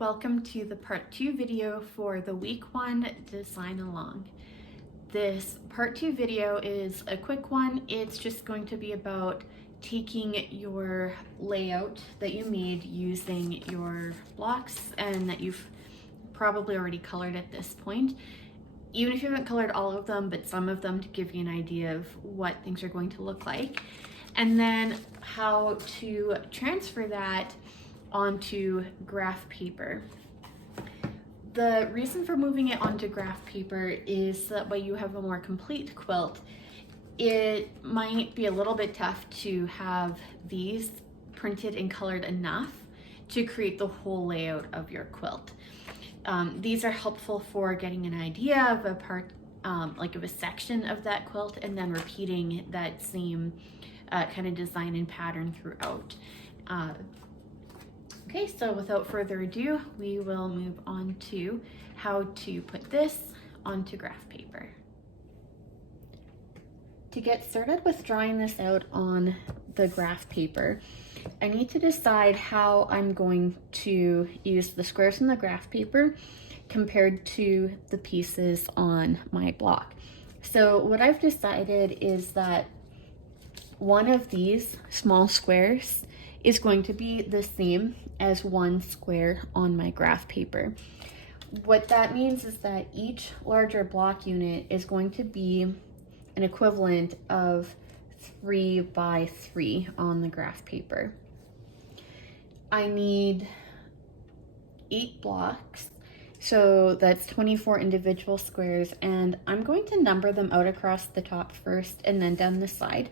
welcome to the part 2 video for the week 1 design along. This part 2 video is a quick one. It's just going to be about taking your layout that you made using your blocks and that you've probably already colored at this point. Even if you haven't colored all of them, but some of them to give you an idea of what things are going to look like. And then how to transfer that onto graph paper. The reason for moving it onto graph paper is so that way you have a more complete quilt. It might be a little bit tough to have these printed and colored enough to create the whole layout of your quilt. These are helpful for getting an idea of a part, like of a section of that quilt, and then repeating that same kind of design and pattern throughout. Okay, so without further ado, we will move on to how to put this onto graph paper. To get started with drawing this out on the graph paper, I need to decide how I'm going to use the squares in the graph paper compared to the pieces on my block. So what I've decided is that one of these small squares is going to be the same as one square on my graph paper. What that means is that each larger block unit is going to be an equivalent of 3 by 3 on the graph paper. I need 8 blocks, so that's 24 individual squares, and I'm going to number them out across the top first and then down the side,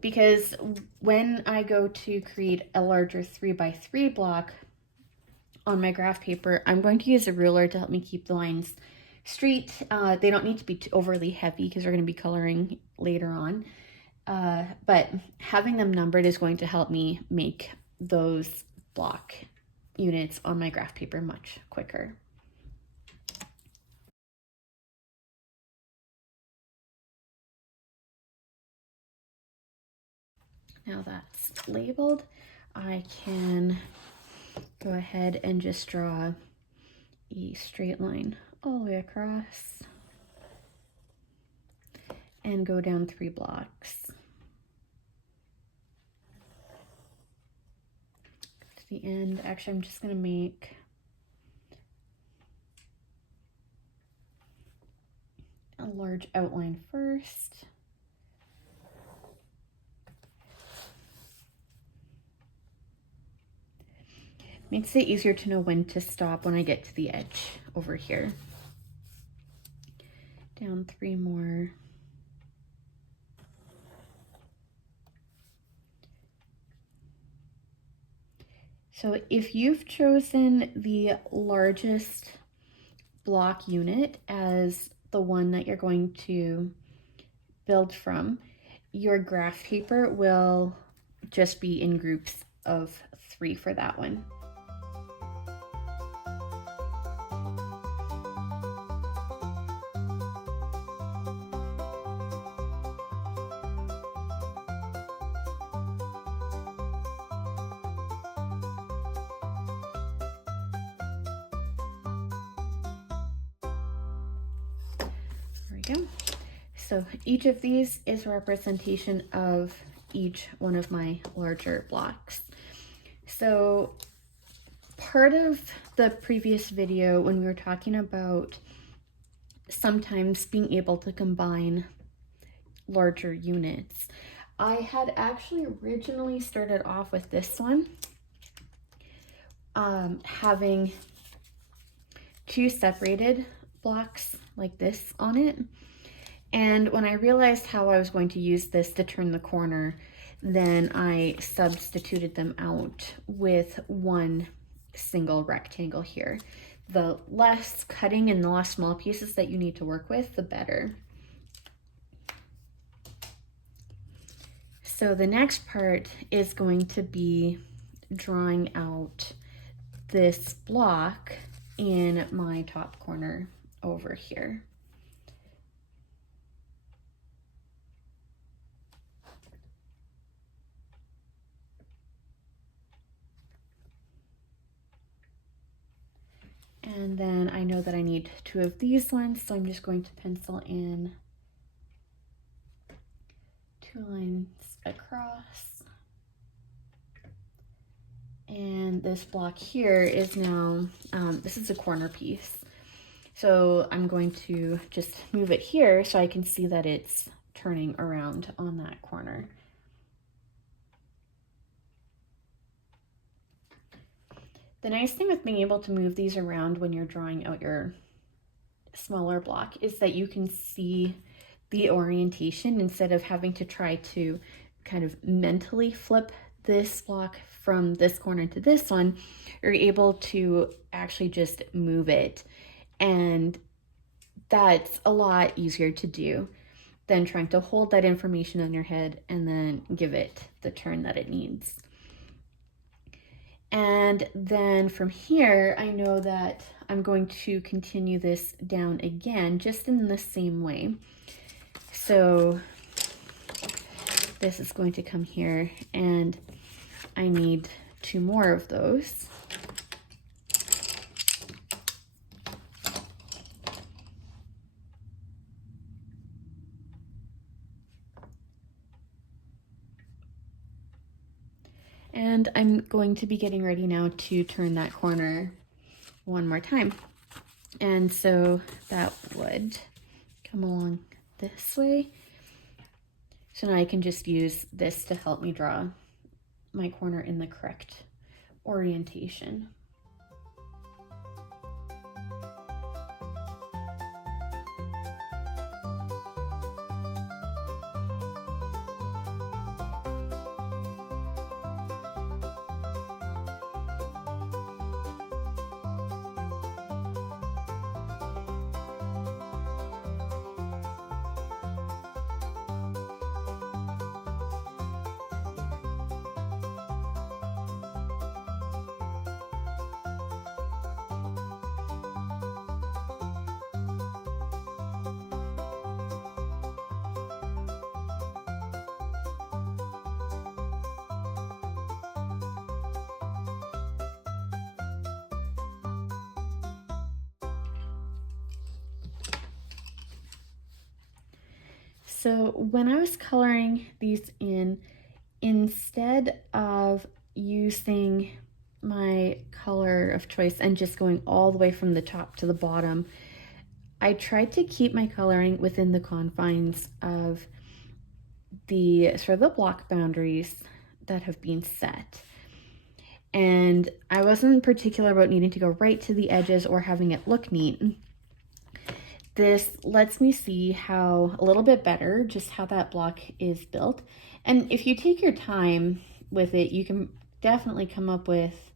because when I go to create a larger 3 by 3 block on my graph paper, I'm going to use a ruler to help me keep the lines straight. They don't need to be overly heavy because we're going to be coloring later on, but having them numbered is going to help me make those block units on my graph paper much quicker. Now that's labeled, I can go ahead and just draw a straight line all the way across and go down 3 blocks. To the end, actually I'm just going to make a large outline first. Makes it easier to know when to stop when I get to the edge over here. Down 3 more. So if you've chosen the largest block unit as the one that you're going to build from, your graph paper will just be in groups of 3 for that one. So each of these is a representation of each one of my larger blocks. So part of the previous video when we were talking about sometimes being able to combine larger units, I had actually originally started off with this one, having 2 separated blocks like this on it. And when I realized how I was going to use this to turn the corner, then I substituted them out with one single rectangle here. The less cutting and the less small pieces that you need to work with, the better. So the next part is going to be drawing out this block in my top corner over here. And then I know that I need 2 of these ones, so I'm just going to pencil in 2 lines across. And this block here is now, this is a corner piece. So I'm going to just move it here so I can see that it's turning around on that corner. The nice thing with being able to move these around when you're drawing out your smaller block is that you can see the orientation instead of having to try to kind of mentally flip this block from this corner to this one. You're able to actually just move it, and that's a lot easier to do than trying to hold that information in your head and then give it the turn that it needs. And then from here, I know that I'm going to continue this down again, just in the same way. So this is going to come here, and I need 2 more of those. And I'm going to be getting ready now to turn that corner one more time. And so that would come along this way. So now I can just use this to help me draw my corner in the correct orientation. So when I was coloring these in, instead of using my color of choice and just going all the way from the top to the bottom, I tried to keep my coloring within the confines of the sort of the block boundaries that have been set. And I wasn't particular about needing to go right to the edges or having it look neat. This lets me see how a little bit better just how that block is built. And if you take your time with it, you can definitely come up with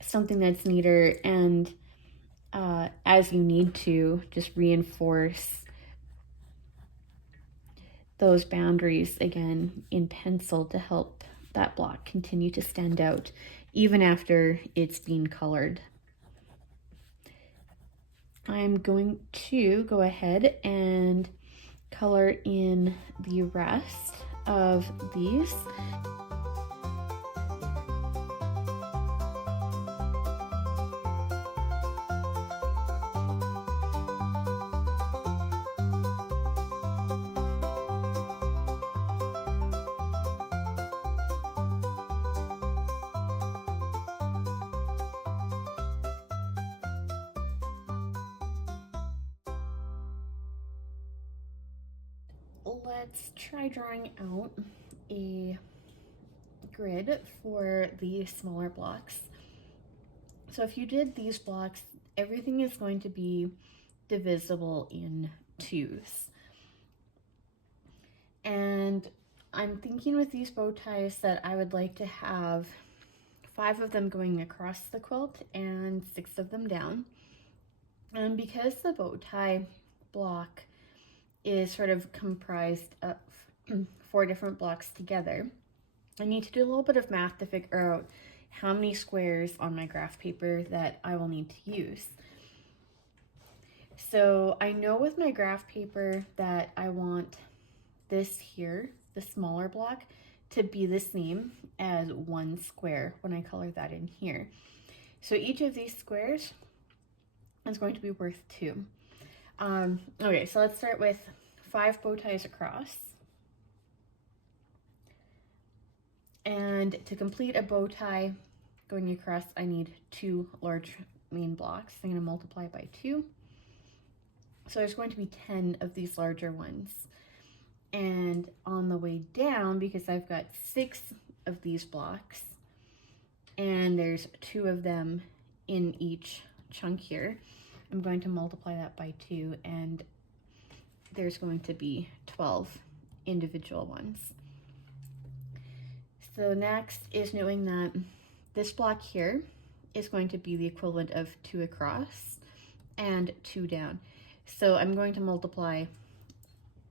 something that's neater, and as you need to, just reinforce those boundaries again in pencil to help that block continue to stand out even after it's been colored. I'm going to go ahead and color in the rest of these. Let's try drawing out a grid for the smaller blocks. So if you did these blocks, everything is going to be divisible in 2s. And I'm thinking with these bow ties that I would like to have 5 of them going across the quilt and 6 of them down. And because the bow tie block is sort of comprised of 4 different blocks together, I need to do a little bit of math to figure out how many squares on my graph paper that I will need to use. So I know with my graph paper that I want this here, the smaller block, to be the same as 1 square when I color that in here. So each of these squares is going to be worth 2. Okay, so let's start with 5 bow ties across. And to complete a bow tie going across, I need 2 large main blocks. I'm going to multiply by 2. So there's going to be 10 of these larger ones. And on the way down, because I've got 6 of these blocks, and there's 2 of them in each chunk here, I'm going to multiply that by 2, and there's going to be 12 individual ones. So next is knowing that this block here is going to be the equivalent of 2 across and 2 down. So I'm going to multiply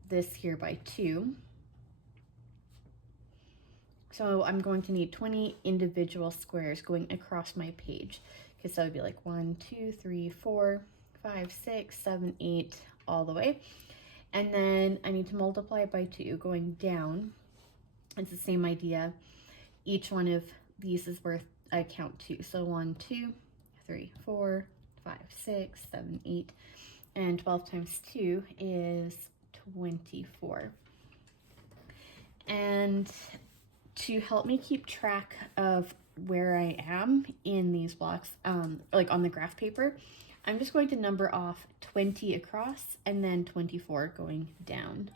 this here by 2. So I'm going to need 20 individual squares going across my page, because that would be like 1, 2, 3, 4, 5, 6, 7, 8, all the way. And then I need to multiply by 2 going down. It's the same idea. Each one of these is worth, I count 2. So 1, 2, 3, 4, 5, 6, 7, 8, and 12 times 2 is 24. And to help me keep track of where I am in these blocks, like on the graph paper, I'm just going to number off 20 across and then 24 going down.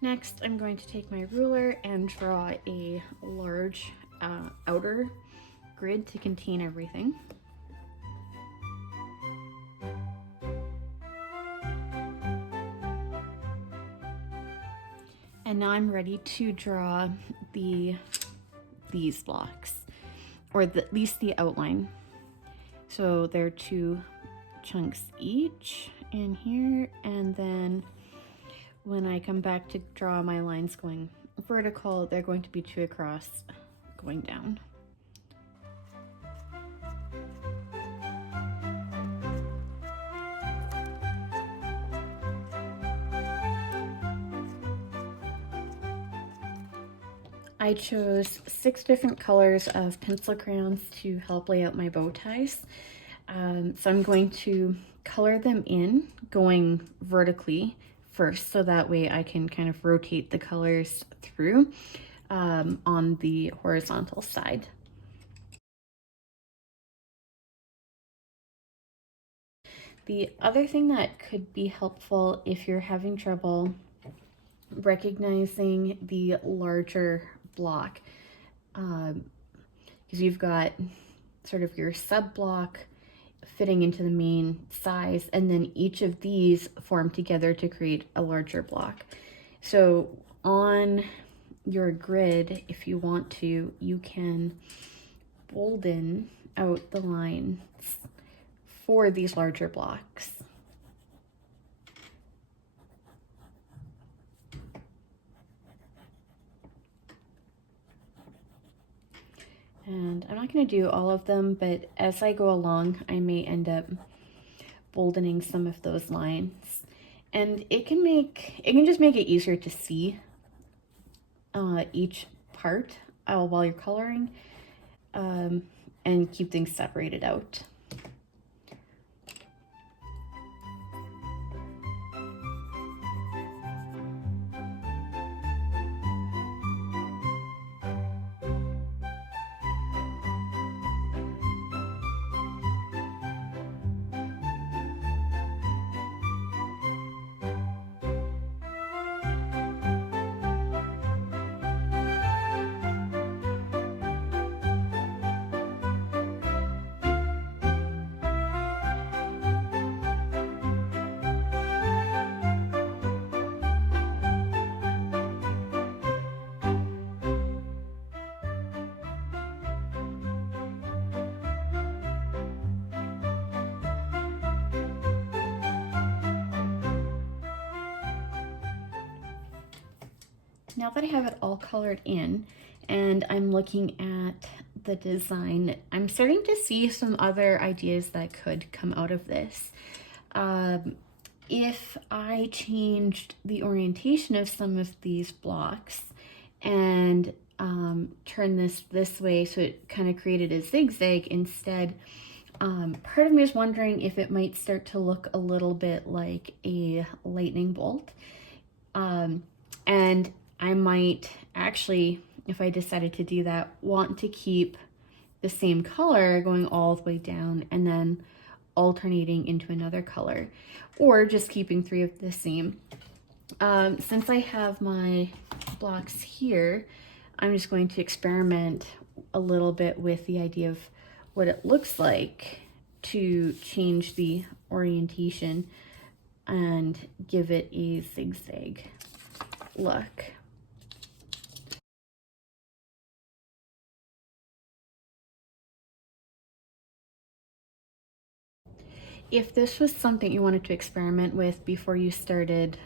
Next, I'm going to take my ruler and draw a large outer grid to contain everything. And now I'm ready to draw these blocks, or at least the outline. So there are 2 chunks each in here, and then when I come back to draw my lines going vertical, they're going to be 2 across going down. I chose 6 different colors of pencil crayons to help lay out my bow ties. So I'm going to color them in going vertically first, so that way I can kind of rotate the colors through on the horizontal side. The other thing that could be helpful if you're having trouble recognizing the larger block, because you've got sort of your sub block fitting into the main size, and then each of these form together to create a larger block. So on your grid, if you want to, you can bolden out the lines for these larger blocks. And I'm not going to do all of them, but as I go along, I may end up boldening some of those lines. And it can just make it easier to see each part while you're coloring, and keep things separated out. Now that I have it all colored in and I'm looking at the design, I'm starting to see some other ideas that could come out of this. If I changed the orientation of some of these blocks and turn this way so it kind of created a zigzag instead. Part of me is wondering if it might start to look a little bit like a lightning bolt. And I might actually, if I decided to do that, want to keep the same color going all the way down and then alternating into another color, or just keeping 3 of the same. Since I have my blocks here, I'm just going to experiment a little bit with the idea of what it looks like to change the orientation and give it a zigzag look. If this was something you wanted to experiment with before you started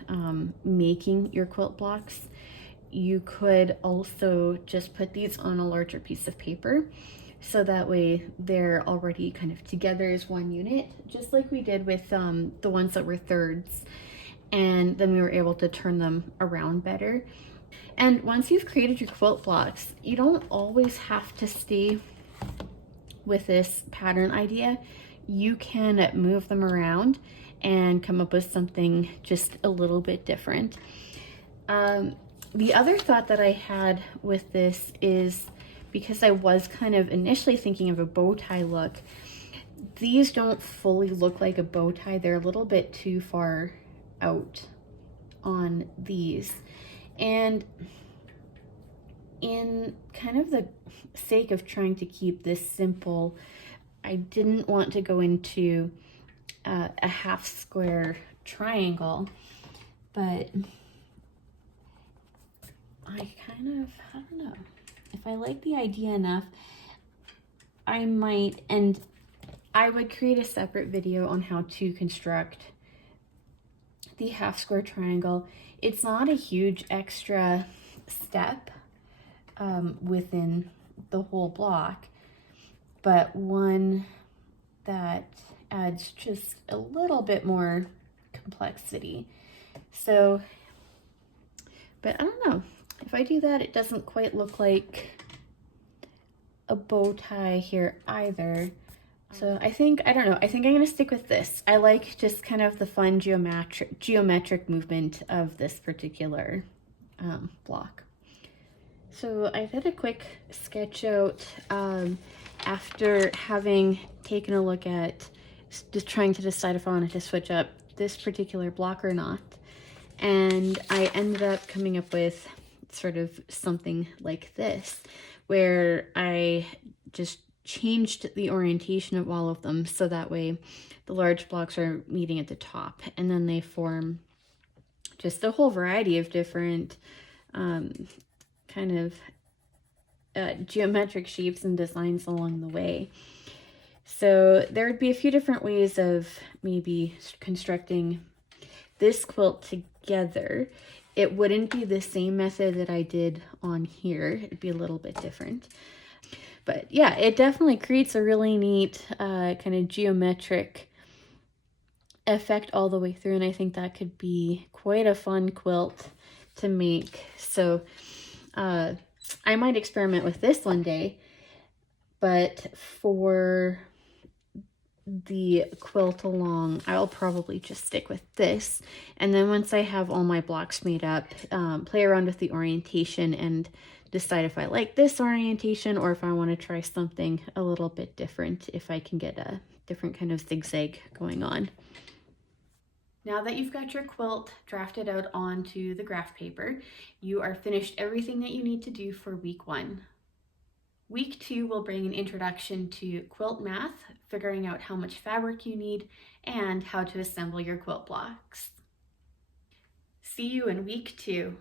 making your quilt blocks, you could also just put these on a larger piece of paper, so that way they're already kind of together as one unit, just like we did with the ones that were thirds, and then we were able to turn them around better. And once you've created your quilt blocks, you don't always have to stay with this pattern idea. You can move them around and come up with something just a little bit different. The other thought that I had with this is, because I was kind of initially thinking of a bow tie look, these don't fully look like a bow tie. They're a little bit too far out on these. And in kind of the sake of trying to keep this simple, I didn't want to go into a half square triangle, but I don't know. If I like the idea enough, I might, and I would create a separate video on how to construct the half square triangle. It's not a huge extra step within the whole block, but one that adds just a little bit more complexity. So, but I don't know. If I do that, it doesn't quite look like a bow tie here either. So I think I'm gonna stick with this. I like just kind of the fun geometric movement of this particular block. So I did a quick sketch out after having taken a look at just trying to decide if I wanted to switch up this particular block or not. And I ended up coming up with sort of something like this, where I just changed the orientation of all of them so that way the large blocks are meeting at the top, and then they form just a whole variety of different kind of geometric shapes and designs along the way. So there would be a few different ways of maybe constructing this quilt together. It wouldn't be the same method that I did on here. It'd be a little bit different. But yeah, it definitely creates a really neat kind of geometric effect all the way through, and I think that could be quite a fun quilt to make. So I might experiment with this one day, but for the quilt along, I'll probably just stick with this. And then once I have all my blocks made up, play around with the orientation and decide if I like this orientation or if I want to try something a little bit different, if I can get a different kind of zigzag going on. Now that you've got your quilt drafted out onto the graph paper, you are finished everything that you need to do for week 1. Week 2 will bring an introduction to quilt math, figuring out how much fabric you need, and how to assemble your quilt blocks. See you in week 2.